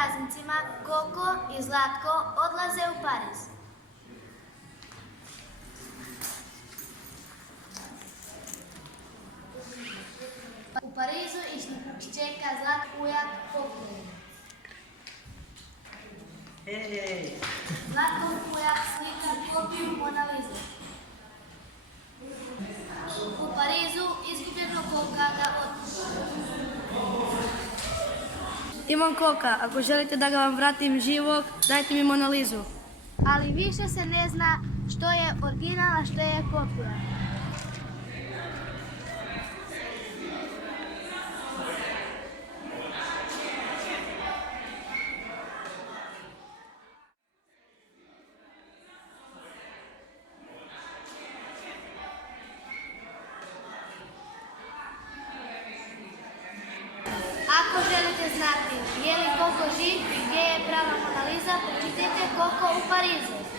praznicima Koko i Zlatko odlaze u Pariz. U Parizu ih čeka Zlatko ujak Koko. Zlatko ujak slika kopiju Mona Lise. U Parizu izgubljeno Koka ga Imam Koka, ako želite da ga vam vratim živog, dajte mi Mona Lizu. Ali više se ne zna što je original, a što je kopija. Ako želite znati je li Koko živ i gdje je prava Mona Lisa, pročitajte Koko u Parizu.